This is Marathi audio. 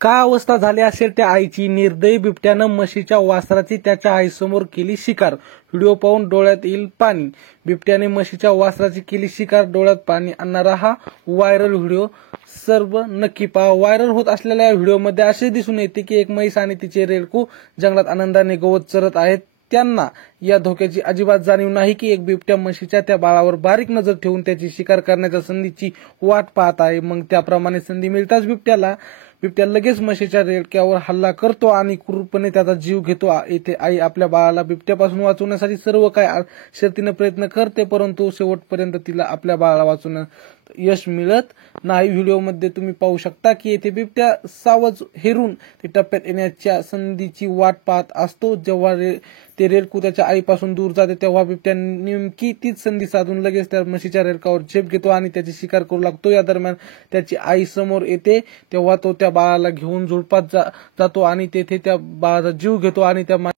काय अवस्था झाली असेल त्या आईची. निर्दयी बिबट्यानं म्हशीच्या वासराची त्याच्या आईसमोर केली शिकार. व्हिडिओ पाहून डोळ्यात येईल पाणी. बिबट्याने म्हशीच्या वासराची केली शिकार. डोळ्यात पाणी आणणारा हा व्हायरल व्हिडिओ सर्व नक्की पहा. व्हायरल होत असलेल्या या व्हिडिओमध्ये असे दिसून येते की एक म्हैस आणि तिचे रेडकू जंगलात आनंदाने गवत चरत आहेत. त्यांना या धोक्याची अजिबात जाणीव नाही की एक बिबट्या म्हशीच्या त्या बाळावर बारीक नजर ठेवून त्याची शिकार करण्याच्या संधीची वाट पाहत आहे. मग त्याप्रमाणे संधी मिळताच बिबट्या लगेच म्हशीच्या रेडक्यावर हल्ला करतो आणि क्रूरपणे त्याचा जीव घेतो. येथे आई आपल्या बाळाला बिबट्यापासून वाचवण्यासाठी सर्व काय शर्तीने प्रयत्न करते, परंतु शेवटपर्यंत तिला आपल्या बाळाला वाचवण्यात यश मिळत नाही. व्हिडिओमध्ये तुम्ही पाहू शकता की येथे बिबट्या सावज हेरून ते टप्प्यात येण्याच्या संधीची वाट पाहत असतो. जेव्हा ते रेडकू त्याच्या आईपासून दूर जाते तेव्हा बिबट्या नेमकी तीच संधी साधून लगेच त्या म्हशीच्या रेडकावर झेप घेतो आणि त्याची शिकार करू लागतो. या दरम्यान त्याची आई समोर येते तेव्हा तो त्या बाळाला घेऊन झुडपात जातो आणि तेथे त्या बाळाचा जीव घेतो आणि त्या